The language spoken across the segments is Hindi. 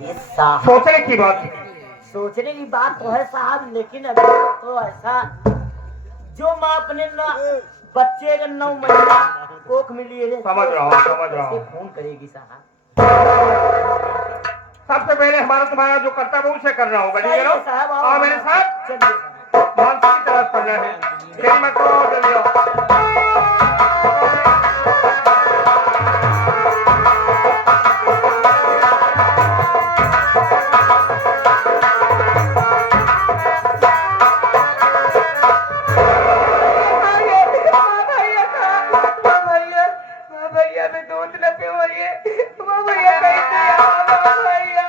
ये साहब सोचने की बात है। सोचने की बात तो है साहब, लेकिन अभी तो ऐसा जो माँ अपने ना बच्चे का 9 महीना कोख में लिए रहे, समझ रहा हूँ, समझ रहा कैसे हूँ। फोन करेगी साहब? सबसे पहले हमारा तुम्हारा जो कर्तव्य है उसे करना होगा। ठीक सही है ना? है साहब, आओ मेरे साथ। चलिए साहब। मानसी की तरफ करना है। मेरी मत करो, जल्दी आओ। भैया भी दूध न पिवाइए, वो भैया कैसे आओ भैया।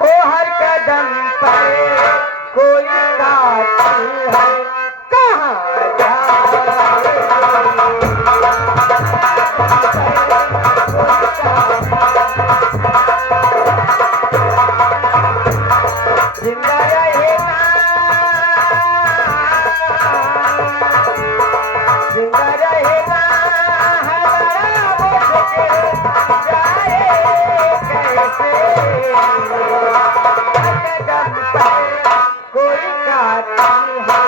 ओ हर कदम पर कोई कातिल है, कहाँ जिंदा रहेगा, जिंदा रहेगा हमारा वो जाए कैसे। कदम पर कोई कातिल है।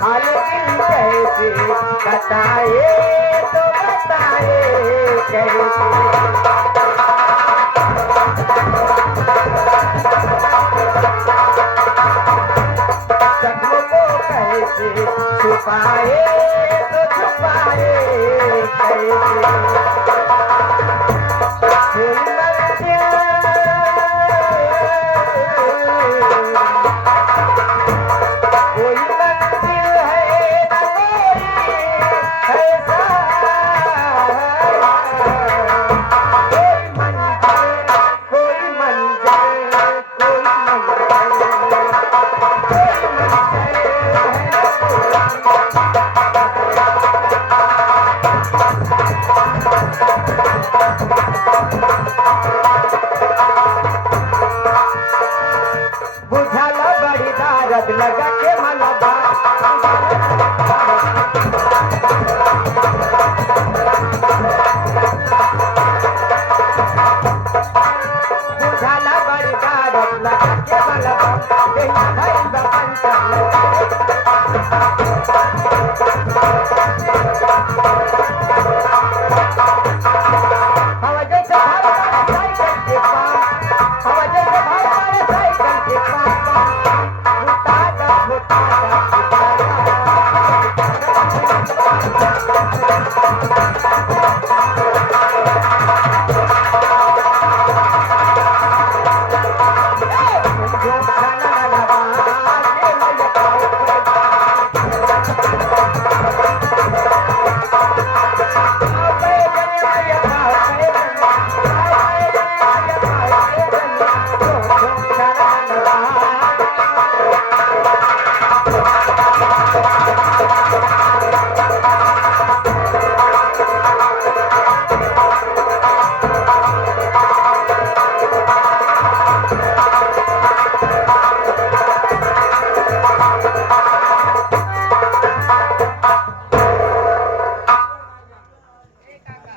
हाल दिल कैसे बताए, तो बताए कैसे। जख्मों को कैसे छुपाए, तो छुपाए कैसे। कोई मंजिल, कोई मंजिल है न कोई ऐसा, कोई मंजिल, कोई मंजिल, कोई बुझाला बड़ी दारद लगा के मलबा। बुझाला बड़ी दारद लगा के मलबा, कहीं भाई बपन चल। हवा जैसे भाग मारे साइकिल के पास, हवा जैसे भाग मारे साइकिल के पास। भुता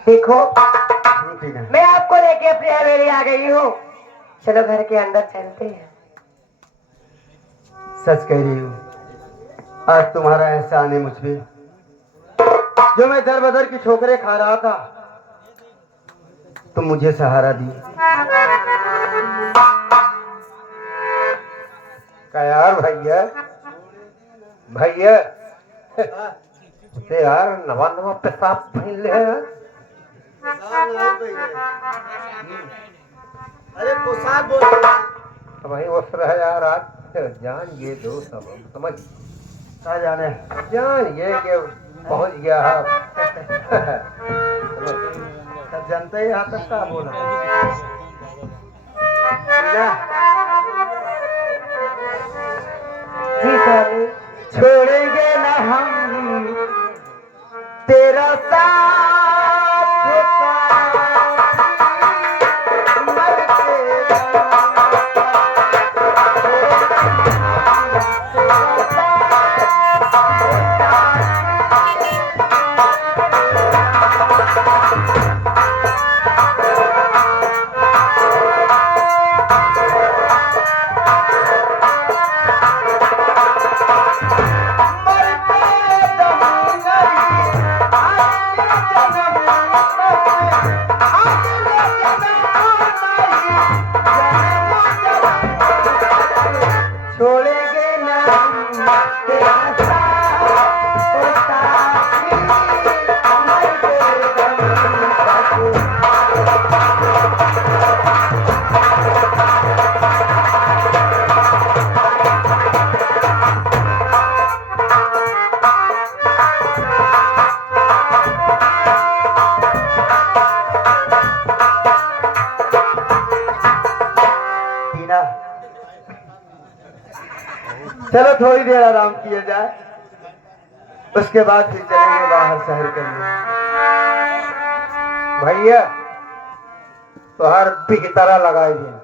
देखो, मैं आपको लेके अपनी हवेली आ गई हूँ। चलो घर के अंदर चलते हैं। सच कह रही हूँ, आज तुम्हारा एहसान है मुझ पे। जो मैं दर बदर की ठोकरें खा रहा था, तुम मुझे सहारा दी। क्या यार भैया, भैया उसे यार नवा नवा पेशाब पहन ले यार। अरे पोशाक बोल रहा तो भाई उस रहा यार, आज जान ये दो सब समझ क्या जाने। जान ये कि पहुंच गया है। सब जानते ही यहाँ तक क्या बोला। ना जी स्वामी। छोड़ेंगे न हम तेरा साथ मरते छोड़ेंगे न हम तेरा साथ टीना, चलो थोड़ी देर आराम किया जाए, उसके बाद फिर चलेंगे बाहर शहर के लिए। भैया तो हर की तरह लगाई दिए।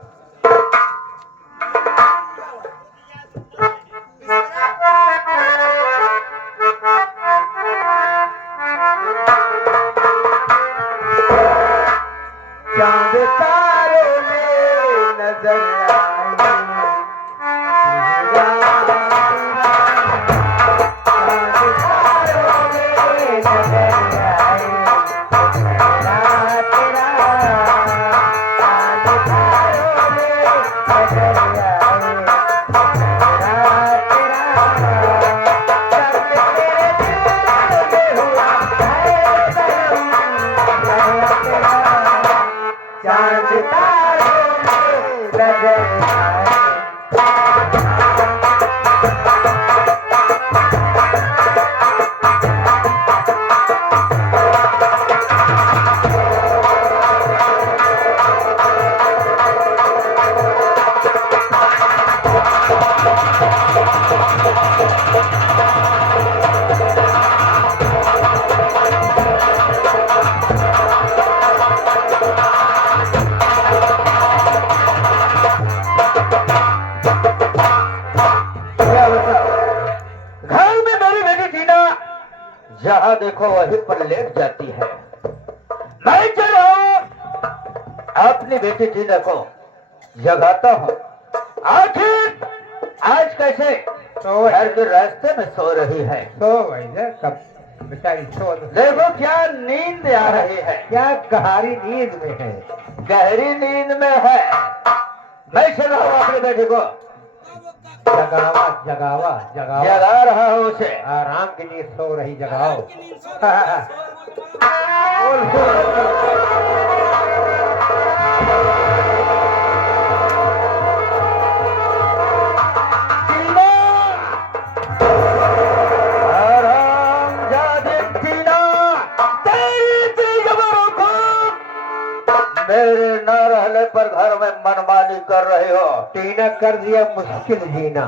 चांद तारों में नजर चांद तारों में नजर आए। घर में मेरी बेटी टीना जहाँ देखो वहीं पर लेट जाती है। मैं चल रहा हूँ अपनी बेटी टीना को जगाता हूँ। आखिर आज कैसे तो घर के रास्ते में सो रही है। तो भैया कब बेचारी सो देखो क्या नींद आ रही है, क्या गहरी नींद में है। गहरी नींद में है। मैं चल रहा हूँ अपनी बेटी को जगावा जगावा जगावा, जगा रहा हूँ उसे। आराम के लिए सो रही जगाओ। मेरे न रहने पर घर में मनमानी कर रहे हो। टीना कर दिया मुश्किल जीना।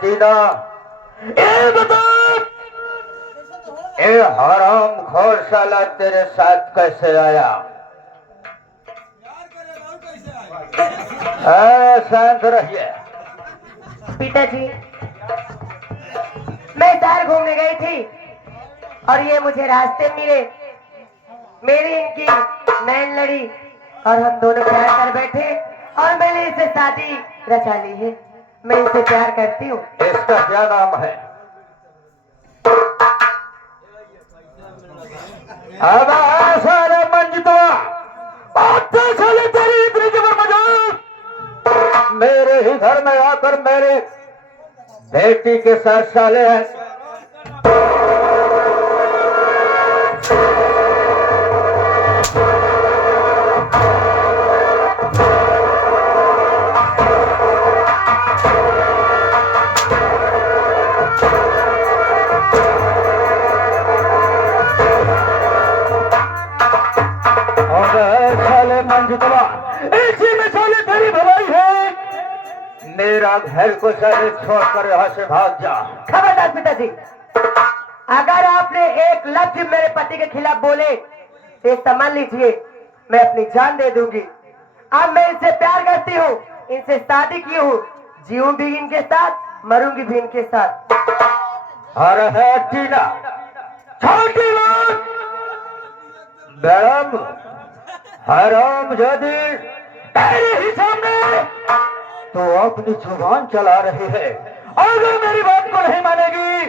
टीना ए बता, ए हराम खोर साला तेरे साथ कैसे आया? शांत रहिए। पिताजी, मैं शहर घूमने गई थी और ये मुझे रास्ते मिले। मेरी इनकी नैन लड़ी और हम दोनों प्यार कर बैठे और मैंने इससे शादी रचा ली है। मैं इससे प्यार करती हूँ। इसका क्या नाम है? अब सारे मंजितो साले तेरी इतनी जबर मजाक मेरे ही घर में आकर मेरे बेटी के साथ साले हैं। और साले मंजितवा इसी में साले तेरी भलाई है। मेरा घर को सारे छोड़कर यहाँ से भाग जा। खबरदार पिताजी, अगर आपने एक लफ्ज मेरे पति के खिलाफ बोले तो समझ लीजिए मैं अपनी जान दे दूंगी। अब मैं इनसे प्यार करती हूँ, इनसे शादी की हूँ, जीऊं भी इनके साथ, मरूंगी भी इनके साथ। अरे है टीना, छोटी बात मैडम, हराम जादी, तेरे ही सामने तो अपनी जुबान चला रही है। अगर मेरी बात को नहीं मानेगी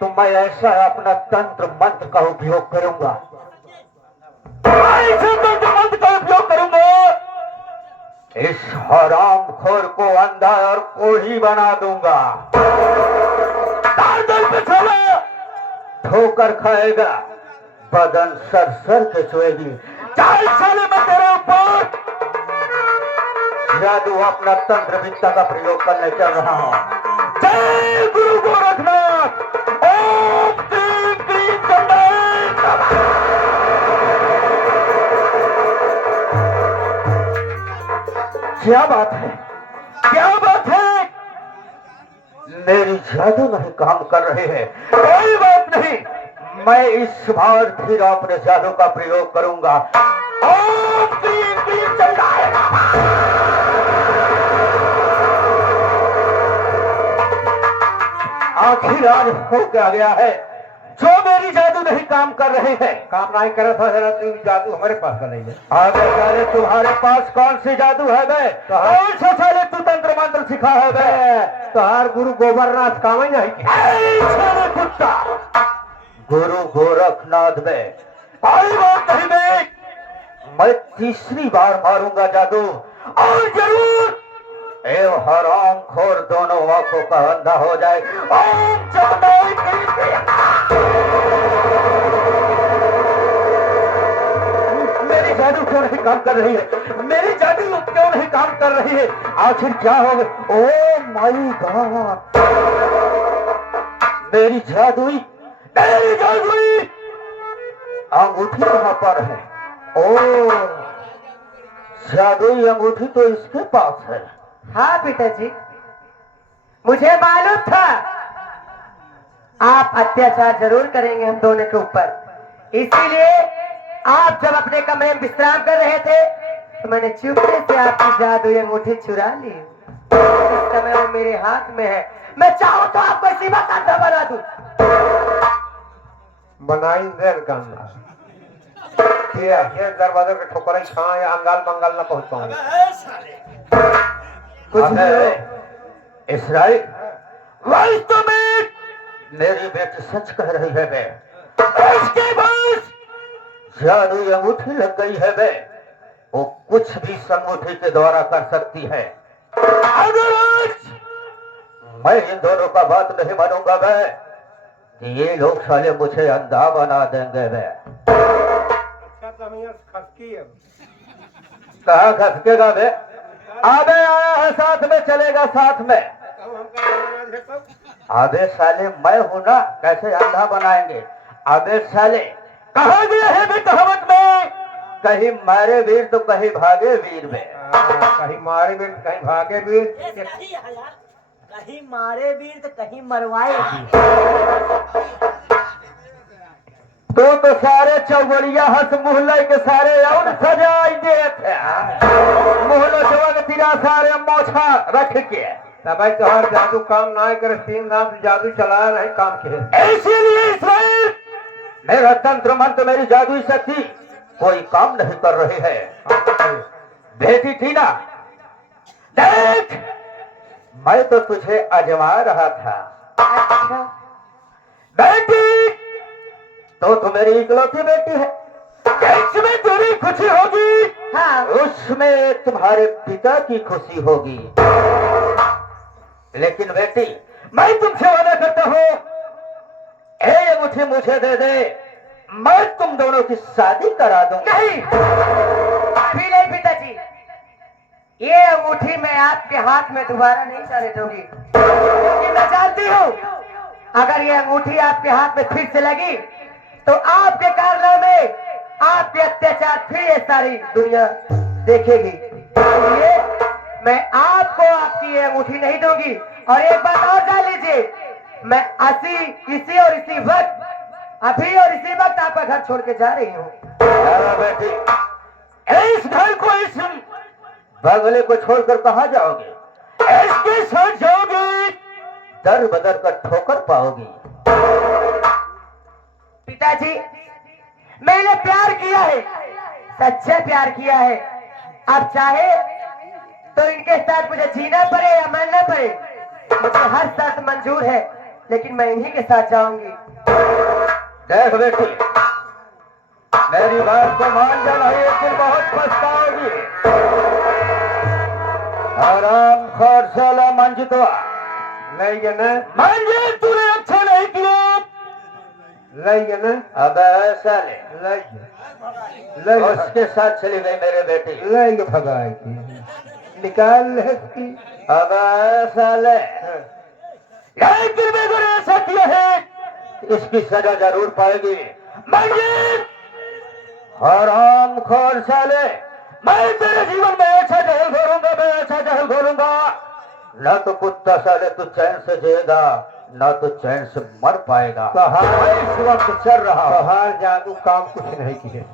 तो मैं ऐसा अपना तंत्र मंत्र का उपयोग करूंगा, ऐसे तंत्र मंत्र का उपयोग करूंगा, इस हराम खोर को अंधा और कोढ़ी बना दूंगा। दल पे चला ठोकर खाएगा, बदन सर सर के सोएगी। 4 साल में तेरे ऊपर जादू अपना तंत्र विद्या का प्रयोग करने चल रहा हूं। जय गुरु गोरखनाथ, ओम क्लीं क्लीं चंडाय नमः। क्या बात है, क्या बात है, मेरी जादू नहीं काम कर रहे हैं। कोई बात नहीं, मैं इस बार फिर अपने जादू का प्रयोग करूंगा। ओम क्लीं क्लीं चंडाय नमः। आखिर आज हो क्या गया है, जो मेरी जादू नहीं काम कर रहे हैं। काम नहीं करे था जरा, तू जादू हमारे पास नहीं है। अबे साले तुम्हारे पास कौन सी जादू है बे? कौन से साले तू तंत्र मंत्र सिखा है बे? तोहार गुरु गोबरनाथ काम ही नहीं किया। ऐ साले कुत्ता, गुरु गोरखनाथ बे, कोई बात नहीं बे, मैं तीसरी बार मारूंगा जादू, और जरूर ए हराम खोर दोनों आंखों का अंधा हो जाए। ओम चंडाय मेरी जादू क्यों नहीं काम कर रही है, मेरी जादू क्यों नहीं काम कर रही है, आखिर क्या हो गया? ओ माय गॉड, मेरी जादुई अंगूठी कहां पर है? ओ जादुई अंगूठी तो इसके पास है। हाँ पिताजी, मुझे मालूम था आप अत्याचार जरूर करेंगे हम दोनों के ऊपर, इसीलिए आप जब अपने कमरे में विश्राम कर रहे थे तो मैंने चुपके से आपकी जादुई अंगूठी चुरा ली। इस समय वो मेरे हाथ में है, मैं चाहूं तो आपको सीमा कांटा बना दूं। बनाई देर गंगा ये दरवाजे के ठोकर छा या अंगाल बंगाल ना पहुंच पाऊंगा। कुछ नहीं इसराइल, वास्तव में मेरी बेटी सच कह रही है बे, उसके पास जादुई अंगूठी लग गई है बे, वो कुछ भी इस अंगूठी के द्वारा कर सकती है। अगर आज मैं इन दोनों का बात नहीं मानूंगा बे, ये लोग साले मुझे अंधा बना देंगे बे। कहाँ खसकेगा बे? अबे आया है साथ में, चलेगा साथ में। अबे साले मैं हूं ना, कैसे अंधा बनाएंगे? अबे साले कहाँ गए हैं बे कहावत में, कहीं मारे वीर तो कहीं भागे वीर में। कहीं मारे वीर कहीं भागे वीर। कहीं मारे वीर तो कहीं मरवाए वीर। तो सारे चौबड़िया हंस मुहल्ले के सारे और सजाई देते मुहल्ला चौक तिरा सारे मोछा रख के। तब तोहर जादू काम ना करे, 3 नाम जादू चला रहे काम के। इसीलिए इसराइल मेरा तंत्र मंत्र, मेरी जादुई शक्ति कोई काम नहीं कर रही है। बेटी टीना देख, मैं तो तुझे आजमा रहा था। अच्छा, बेटी तो मेरी इकलौती बेटी है, इसमें तेरी खुशी होगी, हाँ उसमें तुम्हारे पिता की खुशी होगी। लेकिन बेटी मैं तुमसे वादा करता हूँ, ये अंगूठी मुझे दे दे, मैं तुम दोनों की शादी करा दूंगा। नहीं, अभी नहीं पिताजी, ये अंगूठी मैं आपके हाथ में दोबारा नहीं जाने दूंगी, क्योंकि मैं जानती हूँ अगर ये अंगूठी आपके हाथ में फिर से लगी तो आपके कारनामे, आपके अत्याचार फिर ये सारी दुनिया देखेगी। इसलिए मैं आपको आपकी ये अंगूठी नहीं दूंगी। और एक बात और जान लीजिए, मैं इसी और इसी वक्त, अभी और इसी वक्त आपका घर छोड़ के जा रही हूँ। अरे बेटी, इस घर को, इस बंगले को छोड़कर कहाँ जाओगे? इसके साथ जाओगी, दर बदर का ठोकर पाओगी। पिताजी, मैंने प्यार किया है, सच्चा प्यार किया है। आप चाहे तो इनके साथ मुझे जीना पड़े या मरना पड़े, मुझे हर शर्त मंजूर है, लेकिन मैं इन्हीं के साथ जाऊंगी। देख बेटी, मेरी बात को मान जाना, एक दिन बहुत पछताओगी। आराम खोर साला मंजितवा, नहीं ना, मंजिल तूने अच्छा नहीं किया। नहीं ना, अब ऐसा ले, उसके साथ चली गई मेरे बेटी। नहीं भगाई की, निकाल है की। अब ऐसा ले, लेकिन मैं अगर ऐसा किया है, इसकी सजा जरूर पाएगी। मंजिल, हराम खोर साले, मैं तेरे जीवन में ऐसा जहल घोलूंगा, मैं ऐसा जहल घोलूंगा, ना तो कुत्ता साले तू चैन से जिएगा, ना तो चैन से मर पाएगा। कहा इस वक्त चल रहा बाहर जादू काम कुछ नहीं किए।